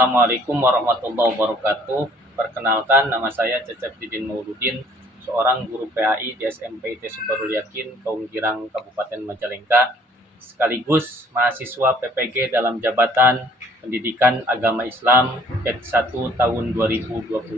Assalamualaikum warahmatullahi wabarakatuh. Perkenalkan, nama saya Cecep Didin Mauludin, seorang guru PAI di SMP IT Subarul Yakin, Kaum Girang, Kabupaten Majalengka, sekaligus mahasiswa PPG dalam Jabatan Pendidikan Agama Islam Batch 1 tahun 2025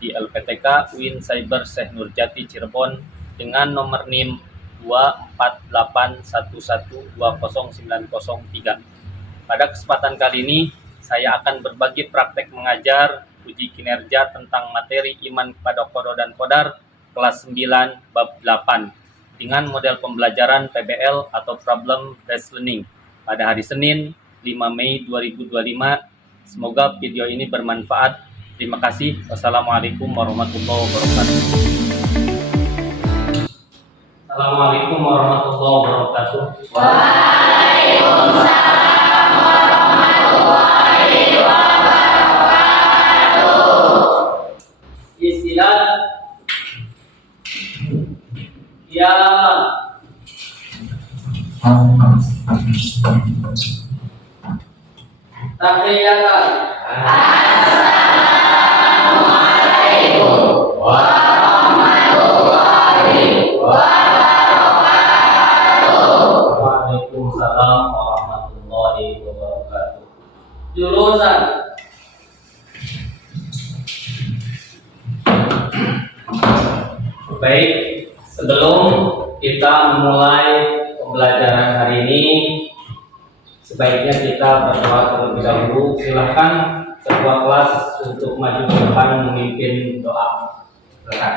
di LPTK UIN Cyber Syekh Nurjati Cirebon dengan nomor NIM 24811209003. Pada kesempatan kali ini, saya akan berbagi praktek mengajar uji kinerja tentang materi iman kepada qada dan qadar kelas 9 bab 8 dengan model pembelajaran PBL atau Problem Based Learning pada hari Senin 5 Mei 2025. Semoga video ini bermanfaat. Terima kasih. Wassalamualaikum warahmatullahi wabarakatuh. Assalamualaikum warahmatullahi wabarakatuh. Waalaikumsalam warahmatullahi wabarakatuh. Istilah kiamat. Tahiyatan. Assalamualaikum warahmatullahi wabarakatuh. Waalaikumsalam warahmatullahi wabarakatuh. Jurusan. Baik, sebelum kita memulai pembelajaran hari ini, sebaiknya kita berdoa terlebih dahulu. Silahkan ketua kelas untuk maju ke depan memimpin doa. Silakan.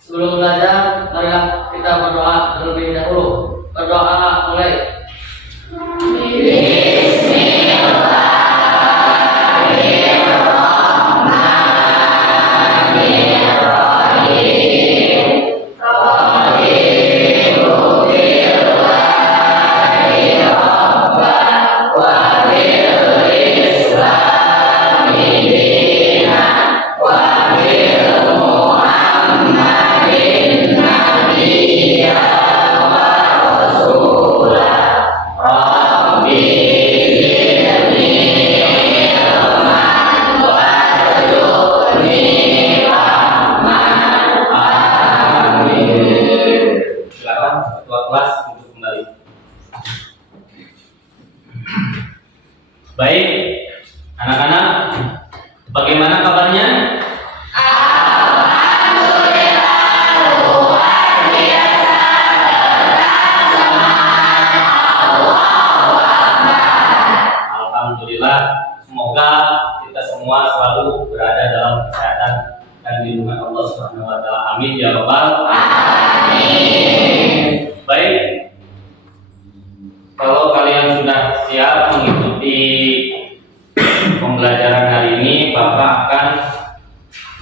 Sebelum belajar, marilah kita berdoa terlebih dahulu. Berdoa mulai. Baik, anak-anak, bagaimana kabarnya? Alhamdulillah, luar biasa, tetap semangat, Allahu Akbar. Alhamdulillah, semoga kita semua selalu berada dalam kesehatan dan lindungan Allah Subhanahu wa taala. Amin ya rabbal Amin. Baik, kalau kalian sudah siap mengikuti pembelajaran hari ini, Bapak akan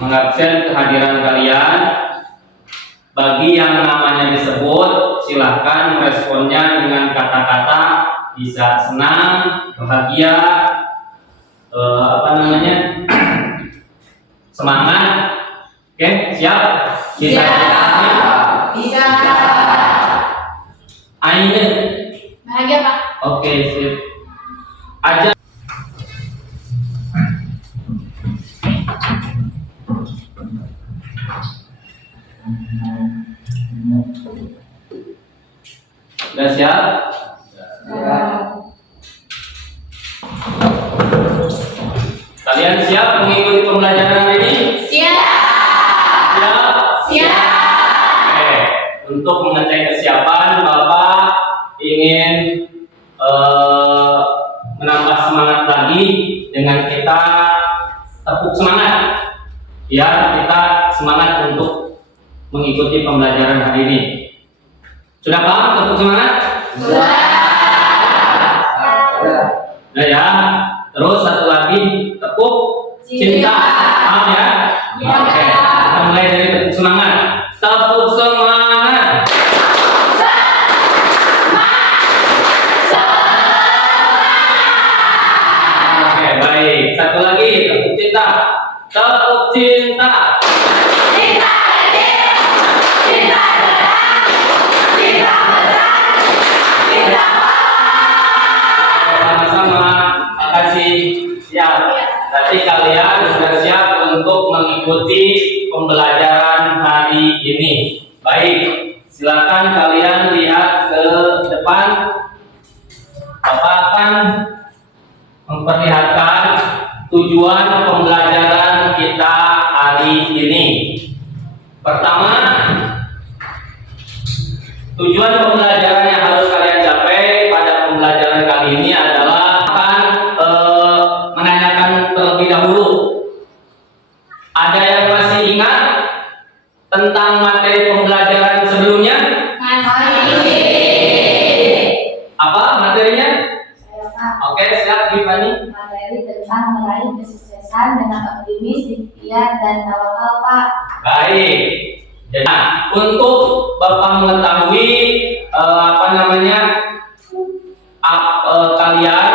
mengabsen kehadiran kalian. Bagi yang namanya disebut, silahkan responnya dengan kata-kata bisa senang, bahagia, semangat. Oke, siap? Bisa. Bisa. Aina. Bahagia, Pak. Oke, sip. Aja. Sudah siap? Kalian siap mengikuti pembelajaran hari ini? Siap. Siap? Siap. Oke. Untuk mengecek kesiapan, Bapak ingin menambah semangat lagi dengan kita tepuk semangat, biar kita semangat untuk mengikuti pembelajaran hari ini. Sudah paham tepuk semangat? Sudah. Nah ya, terus satu lagi tepuk cinta. Paham ya? Ya. Oke, kita mulai dari tepuk semangat. Tepuk semangat. Oke, baik. Satu lagi tepuk cinta. Tepuk cinta. Cinta kecil, cinta besar, kalian sudah siap untuk mengikuti pembelajaran hari ini? Baik, silakan kalian lihat ke depan. Bapak akan memperlihatkan tujuan pembelajaran kita hari ini. Pertama, tujuan pembelajaran yang harus kalian capai pada pembelajaran kali ini adalah akan menanyakan terlebih dahulu. Ada yang masih ingat tentang materi pembelajaran sebelumnya? Apa materinya? Oke, siap, Gifani. Materi tentang meraih kesuksesan dengan optimis, ikhtiar, dan tawakal, Pak. Baik. Jadi, untuk Bapak mengetahui kalian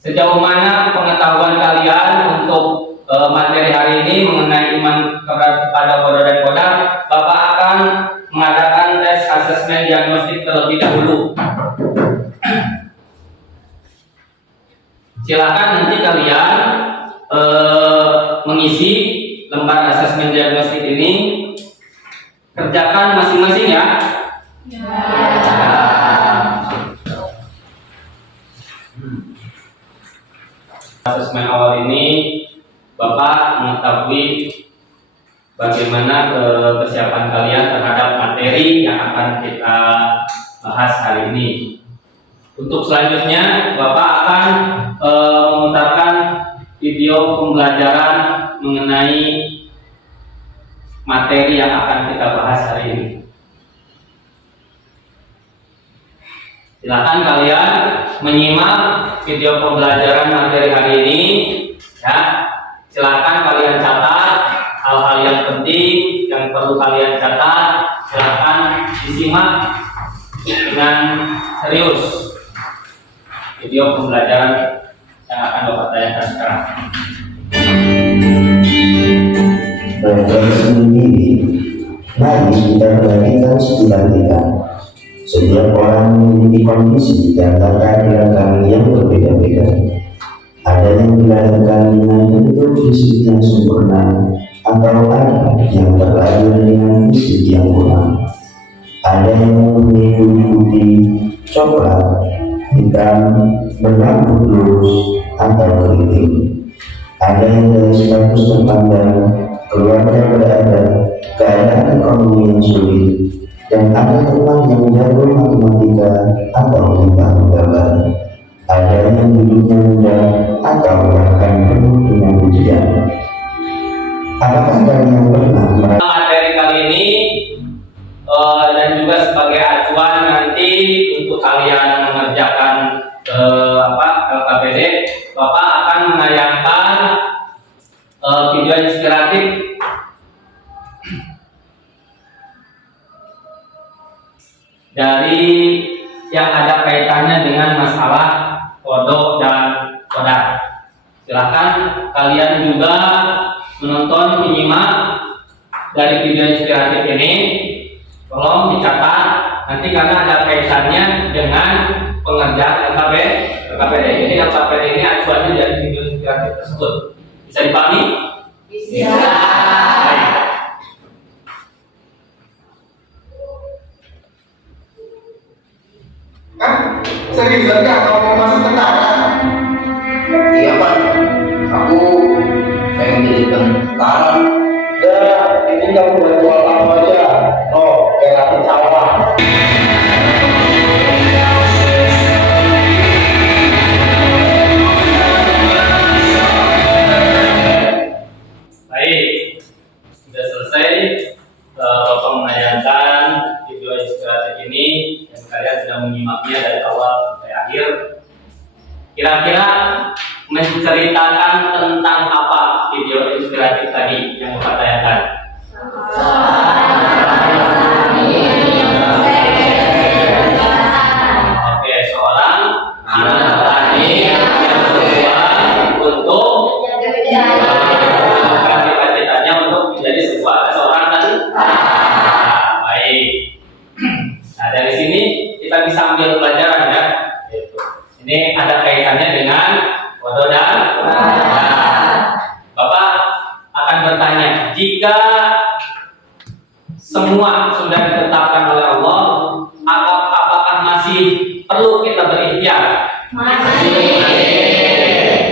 sejauh mana pengetahuan kalian untuk materi hari ini mengenai iman kepada Qadar dan Qadar, Bapak akan mengadakan tes asesmen diagnostik terlebih dahulu. Silakan nanti kalian mengisi lembar asesmen diagnostik ini. Kerjakan masing-masing ya. Asesmen awal ini Bapak mengetahui bagaimana kesiapan kalian terhadap materi yang akan kita bahas hari ini. Untuk selanjutnya Bapak akan memutarkan video pembelajaran mengenai materi yang akan kita bahas hari ini. Silakan kalian menyimak video pembelajaran materi hari ini ya. Silakan kalian catat hal-hal yang penting yang perlu kalian catat. Silakan disimak dengan serius video pembelajaran yang akan Bapak tanyakan sekarang. Sendiri, mari kita bagikan sebulan kita. Setiap orang memiliki kondisi dan keadaan yang berbeda-beda. Ada yang dilahirkan dengan bentuk fisik yang sempurna, atau ada yang terlahir dengan fisik yang kurang. Ada yang mempunyai kulit putih, coklat, hitam, berambut lurus, atau keriting. Ada yang dari status terpandang, keluarga berada, keadaan ekonomi yang sulit, dan ada teman yang jago matematika atau pintar menggambar. Ada yang hidupnya mudah atau bahkan penuh dengan ujian. Apakah kalian pernah materi kali ini dan juga sebagai acuan nanti untuk kalian mengerjakan LKPD, Bapak akan menayangkan video inspiratif dari yang ada kaitannya dengan masalah kodok dan kodar. Silakan kalian juga menonton, menyimak dari video inspiratif ini. Tolong dicatat nanti karena ada kaitannya dengan pengerjaan LKPD. Jadi LKPD ini acuannya dari video inspiratif tersebut. Bisa dipahami? Bisa. Baik. Serius enggak kalau mau masuk tentara? Iya Pak, aku pengen jadi tentara. Ya, ini kamu bantu apa aja. Oh, kayak sawah. Baik, sudah selesai. Bapak menayangkan video inspiratif ini dan kalian sudah menyimaknya dari awal sampai akhir. Kira-kira menceritakan tentang apa video inspiratif tadi yang Bapak tayangkan? Oke, seorang anak petani yang berjuang untuk cita-citanya untuk menjadi seorang tentara. Baik. Nah, dari sini kita bisa ambil pelajaran ya. Ini ada kaitannya dengan kodo dan kodar. jika semua sudah ditetapkan oleh Allah, apakah masih perlu kita berikhtiar? Masih.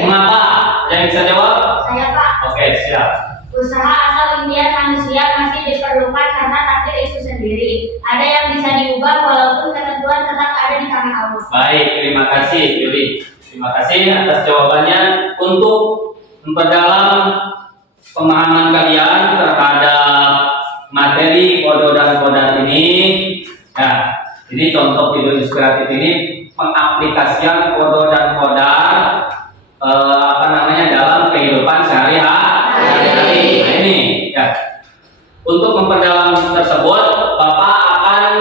Mengapa? Yang bisa jawab? Saya, Pak. Oke, siap. Usaha atau ikhtiar manusia masih diperlukan karena takdir itu sendiri. Ada yang bisa diubah walaupun ketentuan tetap ada di tangan Allah. Baik, terima kasih Yuli. Terima kasih atas jawabannya. Untuk memperdalam pemahaman kalian terhadap materi kodo dan kodar ini, nah, ini contoh video inspiratif ini pengaplikasian kodo dan kodar dalam kehidupan sehari-hari. Nah, ini ya. Untuk memperdalam tersebut, Bapak akan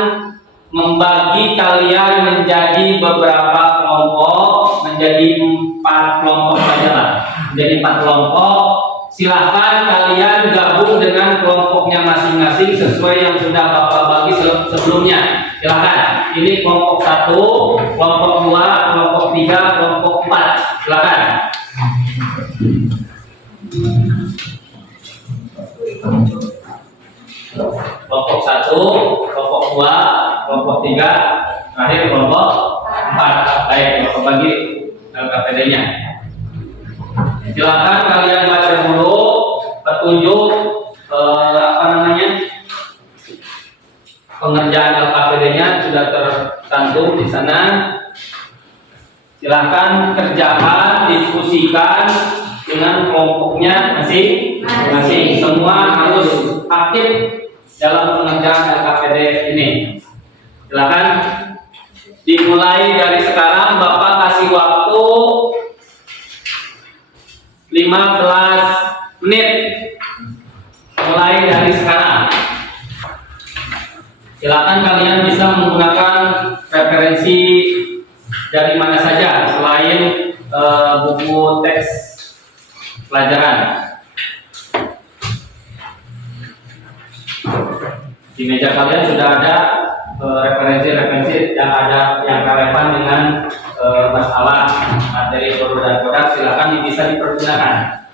membagi kalian menjadi beberapa kelompok, menjadi 4 kelompok saja lah. Menjadi 4 kelompok. Silahkan kalian gabung dengan kelompoknya masing-masing sesuai yang sudah Bapak bagi sebelumnya. Silahkan. Ini kelompok 1, kelompok 2, kelompok 3, kelompok 4. Silahkan. Kelompok 1, kelompok 2, kelompok 3, terakhir kelompok 4. Baik, Bapak bagi LKPD-nya. Silakan kalian baca dulu petunjuk pengerjaan LKPD-nya sudah tercantum di sana. Silahkan kerjakan, diskusikan dengan kelompoknya masing-masing. Semua harus aktif dalam pengerjaan LKPD ini. Silakan dimulai dari sekarang. Bapak kasih waktu 15 menit mulai dari sekarang. Silakan kalian bisa menggunakan referensi dari mana saja selain buku teks pelajaran. Di meja kalian sudah ada referensi-referensi yang relevan dengan masalah materi kodo dan kodar. Silakan bisa dipergunakan.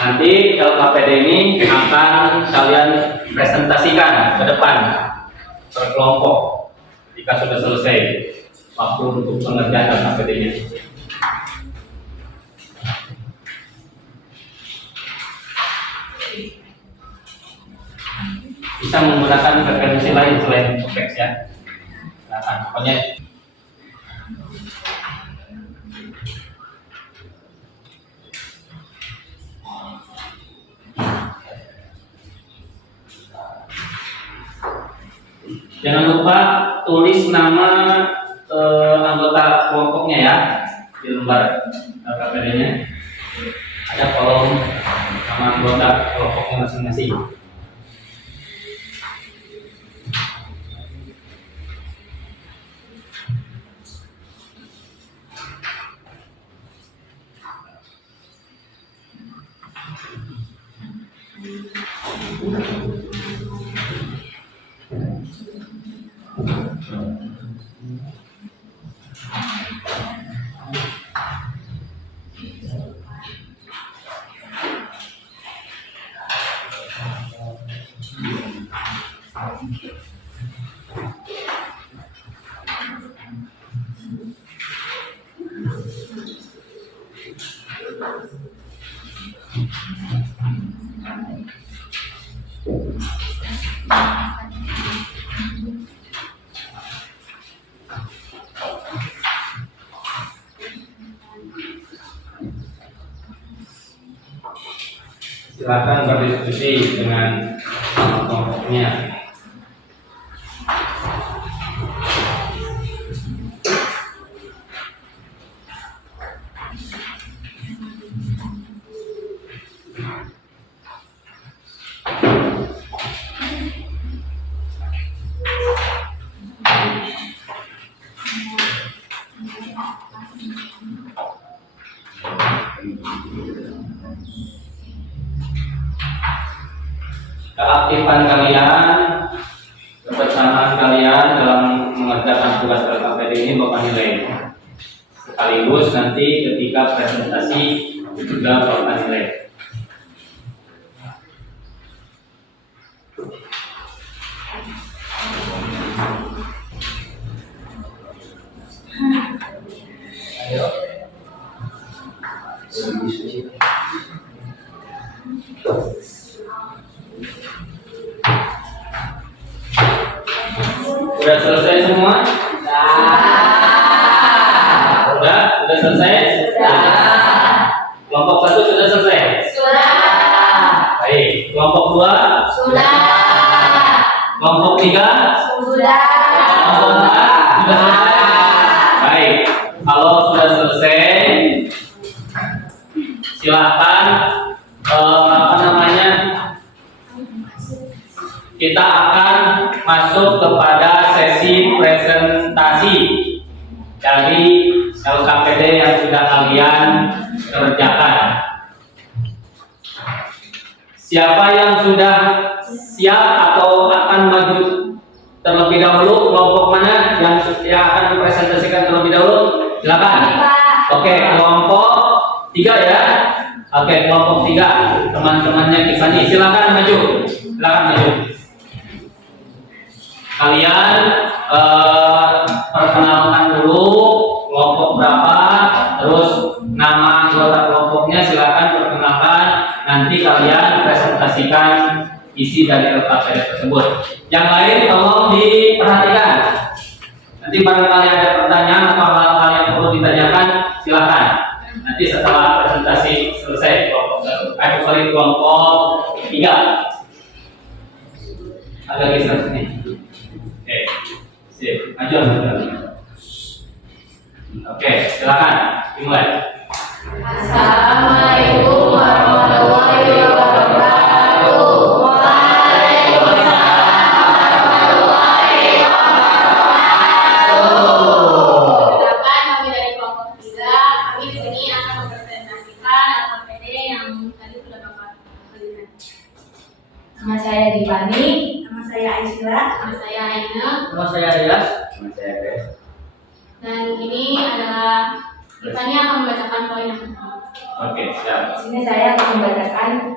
Nanti LKPD ini akan kalian presentasikan ke depan per kelompok jika sudah selesai waktu untuk pengerjaan LKPD-nya. Bisa menggunakan referensi lain selain teks ya. Nah, pokoknya jangan lupa tulis nama anggota kelompoknya ya di lembar LKPD-nya. Ada kolom nama anggota kelompoknya masing-masing. Silakan berdiskusi dengan kelompoknya. Keaktifan kalian, kebersamaan kalian dalam mengerjakan tugas LKPD ini Bapak nilai. Sekaligus nanti ketika presentasi juga Bapak nilai. Sudah selesai semua? Sudah selesai? Kelompok 1 sudah selesai? Baik. Kelompok 2? Kelompok 3? Kelompok 4 sudah selesai? Baik. Kalau sudah selesai, silakan kita akan masuk kepada sesi presentasi dari LKPD yang sudah kalian kerjakan. Siapa yang sudah siap atau akan maju terlebih dahulu? Kelompok mana yang akan mempresentasikan terlebih dahulu? Silakan. Oke, kelompok 3 ya. Oke, kelompok 3. Teman-temannya Kisani, silakan maju. Silakan maju. Kalian perkenalkan dulu kelompok berapa, terus nama anggota kelompoknya silakan perkenalkan. Nanti kalian presentasikan isi dari LKPD tersebut. Yang lain tolong diperhatikan. Nanti barangkali ada pertanyaan atau hal-hal yang perlu ditanyakan, silakan. Nanti setelah presentasi selesai kelompok 3. Agak geser sini. Oke, sip, maju. Oke, silakan dimulai. Assalamualaikum warahmatullahi wabarakatuh. Waalaikumsalam warahmatullahi wabarakatuh. Perkenalkan, kami dari kelompok 3. Kami di sini akan mempresentasikan LKPD yang tadi sudah Bapak berikan. Nama saya Dipani. Nama saya Aisyah. Nama saya Aina. Nama saya Rias. Nama saya Bes. Dan ini adalah Dipani akan membacakan poin yang pertama. Oke, siap. Di sini saya akan membacakan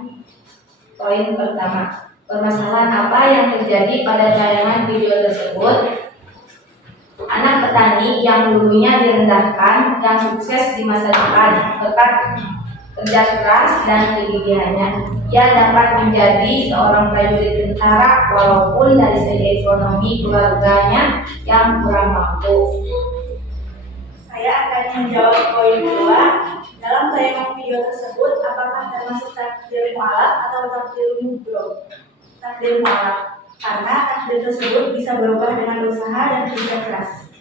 poin pertama. Permasalahan apa yang terjadi pada tayangan video tersebut? Anak petani yang dulunya direndahkan dan sukses di masa depan berkat kerja keras dan kegigihannya. Ia dapat menjadi seorang prajurit tentara walaupun dari segi ekonomi keluarganya yang kurang mampu. Saya akan menjawab poin 2. Dalam tayangan video tersebut, apakah termasuk takdir mualaf atau takdir mudro? Takdir mualaf, karena takdir tersebut bisa berubah dengan usaha dan kerja keras.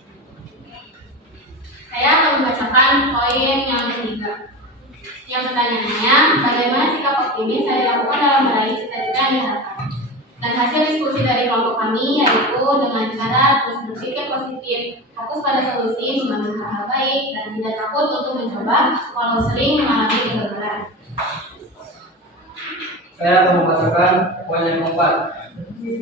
Saya akan membacakan poin yang ketiga. Yang pertanyaannya, bagaimana sikap optimis yang dilakukan dalam meraih cita-cita yang diharapkan? Dan hasil diskusi dari kelompok kami yaitu dengan cara terus berpikir positif, fokus pada solusi, membangun hal-hal baik, dan tidak takut untuk mencoba walau sering mengalami kegagalan. Saya akan membacakan poin yang keempat.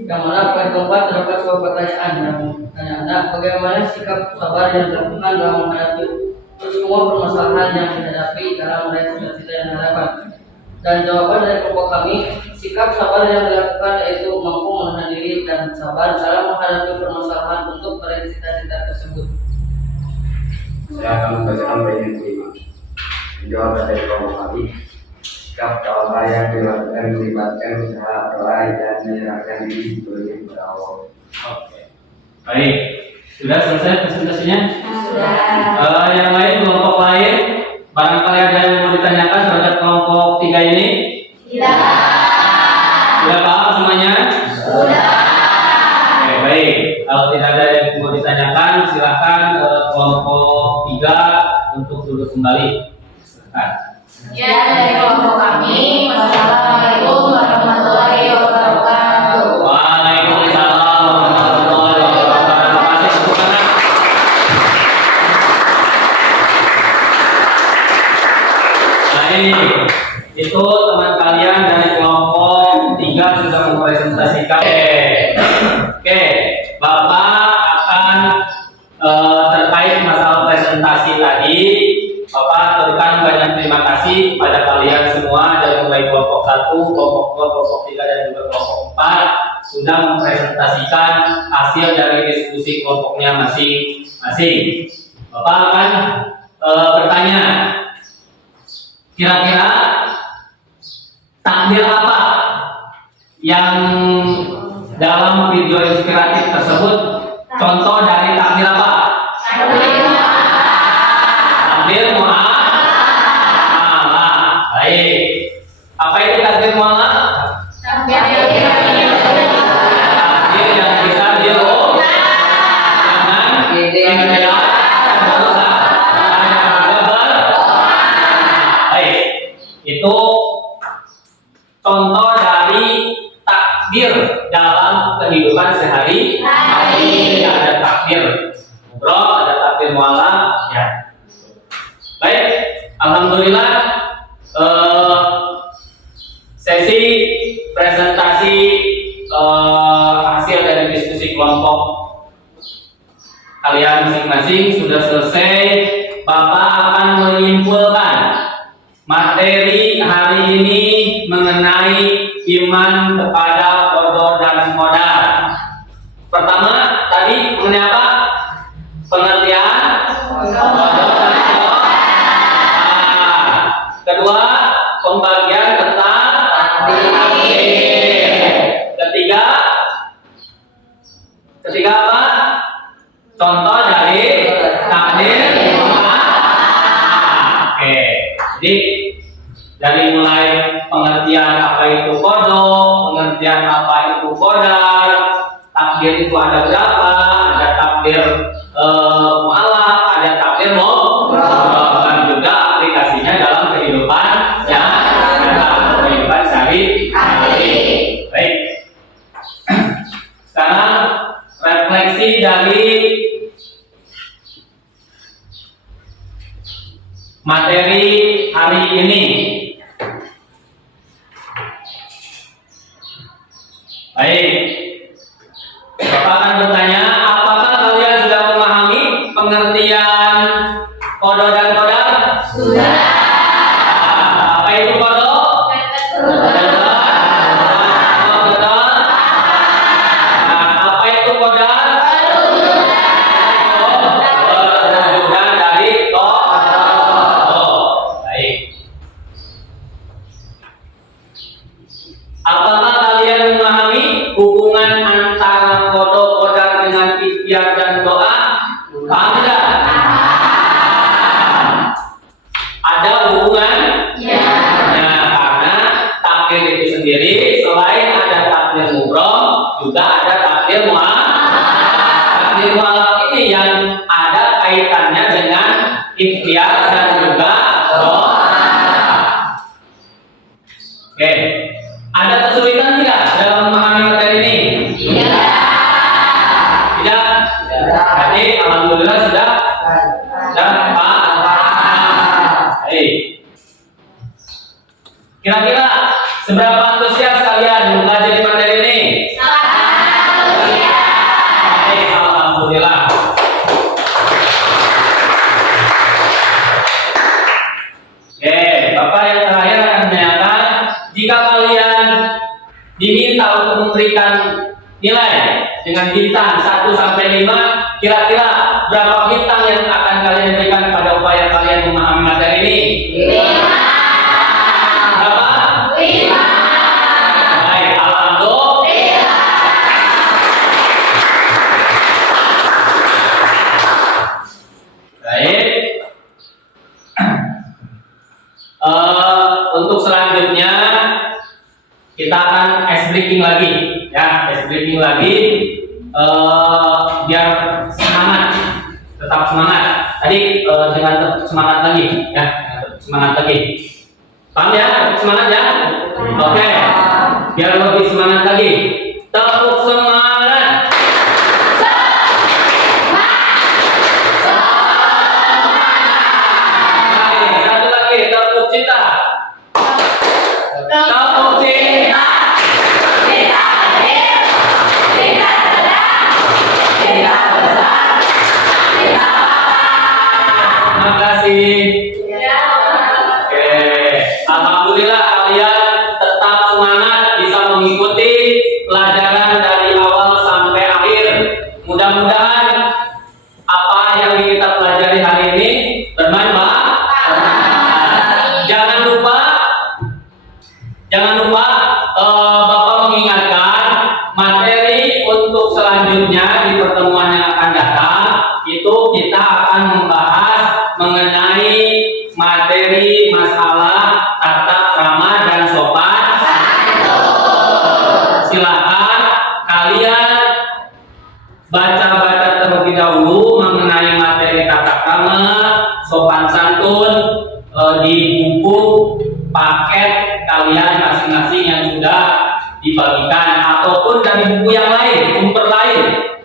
Yang mana poin keempat terdapat sebuah pertanyaan yang tanya bagaimana sikap sabar yang dilakukan dalam menghadapi semua permasalahan yang dihadapi dalam meraih cita-cita yang diharapkan. Dan jawaban dari kelompok kami, sikap sabar yang dilakukan yaitu mampu menahan diri dan sabar dalam menghadapi permasalahan untuk meraih cita-cita tersebut. Saya akan membacakan poin yang kelima. Menjawab dari kelompok kami, sikap sabar yang dilakukan melibatkan usaha doa dan menyerahkan diri sebagai kepada Allah. Oke. Baik. Sudah selesai presentasinya? Sudah. Yang lain, kelompok lain, barangkali ada yang mau ditanyakan terhadap kelompok 3 ini? Tidak. Sudah paham semuanya? Sudah. Oke, baik. Kalau tidak ada yang mau ditanyakan, silakan kelompok 3 untuk duduk kembali. Silakan. Ya, dari kelompok kami. Wassalamualaikum warahmatullahi wabarakatuh. Waalaikumsalam warahmatullahi wabarakatuh. Kasih tepuk tangan. Baik, itu teman kalian dari kelompok 3 sudah mempresentasikan. Oke, Bapak akan terkait masalah presentasi tadi. Bapak aturkan banyak terima kasih pada kalian semua dari mulai kelompok 1, kelompok 2, kelompok 3 dan juga kelompok 4 sudah mempresentasikan hasil dari diskusi kelompoknya masing-masing. Bapak akan bertanya, kira-kira takdir apa yang dalam video inspiratif tersebut? Contoh dari takdir apa? Takdir muamalah. Baik. Apa itu takdir muamalah? Takdir yang bisa diubah dengan ikhtiar dan berusaha. Baik. Itu contoh dari takdir dalam kehidupan sehari-hari. Ada takdir umroh, ada takdir muamalah, ya. Baik, alhamdulillah sesi presentasi hasil dari diskusi kelompok kalian masing-masing sudah selesai. Bapak akan menyimpulkan materi hari ini mengenai iman kepada qada dan qadar. Pertama tadi mengenai apa? Pengertian qada dan qadar. Kedua, pembagian tentang takdir. Ketiga apa? Contoh dari takdir. Oke, jadi dari mulai pengertian apa itu qada, pengertian apa itu qadar, takdir itu ada berapa, ada takdir mualaf, ada takdir mutlak, dan juga aplikasinya dalam kehidupan kehidupan sehari-hari. Baik. Sekarang refleksi dari materi hari ini. Baik, Bapak akan bertanya, apakah kalian sudah memahami pengertian qada dan qadar? Sudah. Apa itu qada? Apa itu qadar? Perwujudan dari qada. Baik. Apakah kalian memahami hubungan antara qada qadar dengan ikhtiar dan doa? Paham tidak? Ada hubungan? Ya. Nah, karena takdir itu sendiri selain ada takdir mubrom, juga ada takdir mualaf. Takdir mualaf ini yang ada kaitannya dengan ikhtiar dan juga doa. Oke. Ada kesulitan tidak dalam memahami materi ini? Tidak. Tidak? Jadi alhamdulillah sudah paham. Baik. Kira-kira seberapa antusias kalian mempelajari materi ini? Baik, alhamdulillah. Oke, Bapak yang terakhir akan menanyakan, jika kalian diminta untuk memberikan nilai dengan bintang 1 sampai 5, kira-kira berapa bintang yang akan kalian berikan pada upaya kalian memahami materi ini? 5. Berapa? 5. Baik, alhamdulillah. Baik. Untuk selanjutnya kita akan ice breaking lagi, ya, ice breaking lagi, biar semangat, tetap semangat. Tadi dengan semangat lagi, ya, semangat lagi. Paham ya, semangat ya? Oke, biar lebih semangat lagi. Tepuk semangat. Baik, satu lagi, tepuk cinta. mengikuti pelajaran dari awal sampai akhir. Mudah-mudahan apa yang kita pelajari hari ini bermanfaat. Jangan lupa Bapak mengingatkan materi untuk selanjutnya di pertemuan yang akan datang itu kita akan membahas mengenai materi masalah tata krama dan sopan. Silakan kalian baca-baca terlebih dahulu mengenai materi tata krama, sopan santun di buku paket kalian masing-masing yang sudah dibagikan, ataupun dari buku yang lain,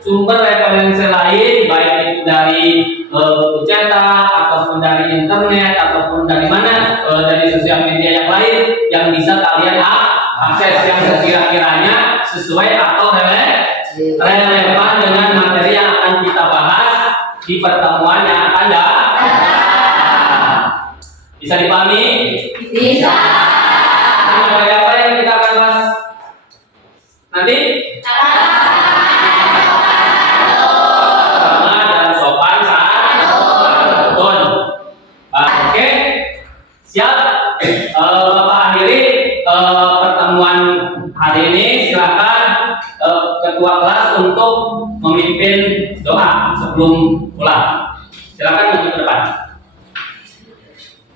sumber referensi lain, baik itu dari buku cetak ataupun dari internet ataupun dari mana, dari sosial media yang lain yang bisa kalian akses, yang sekira-kiranya sesuai atau relevan dengan materi yang akan kita bahas di pertemuan yang akan datang. Bisa dipahami? Bisa. Materi apa yang kita akan bahas nanti? Krama dan sopan santun. Oke, siap. Bapak akhiri pertemuan hari ini. Silakan ketua kelas untuk memimpin doa sebelum pulang. Silakan maju ke depan.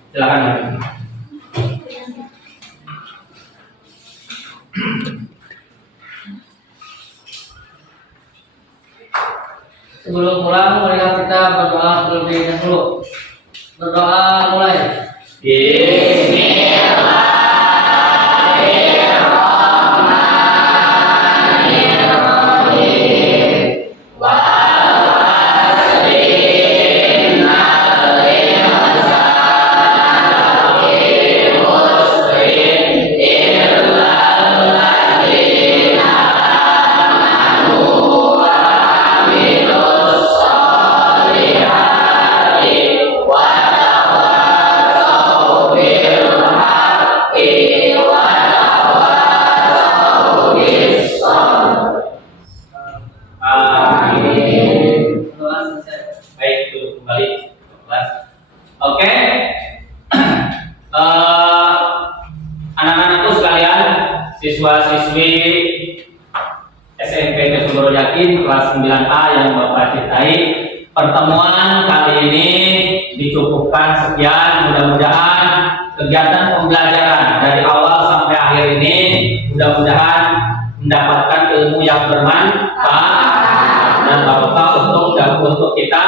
Silakan maju. Sebelum pulang, marilah kita berdoa terlebih dahulu. Berdoa mulai. Doa selesai. Baik, duduk kembali ke kelas. Oke. Anak-anakku sekalian, siswa-siswi SMP Sumber Yakin kelas 9A yang Bapak cintai, pertemuan kali ini dicukupkan sekian. Mudah-mudahan kegiatan pembelajaran dari awal sampai akhir ini mudah-mudahan mendapatkan ilmu yang bermanfaat dan barokah untuk kita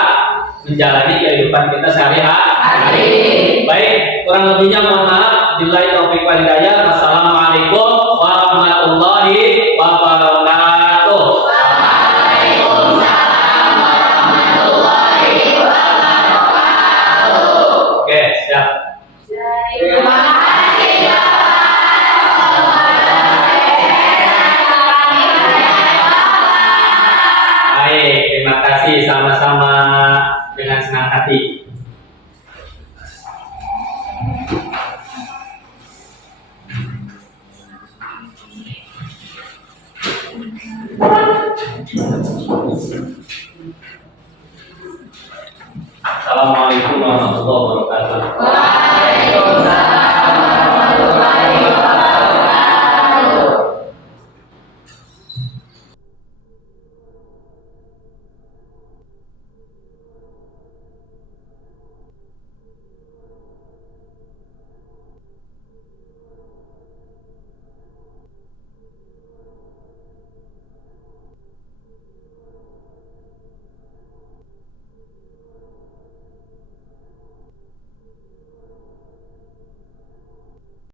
menjalani kehidupan kita sehari-hari. Baik, kurang lebihnya mohon maaf. Billahi taufiq wal hidayah. Wassalamualaikum warahmatullahi wabarakatuh.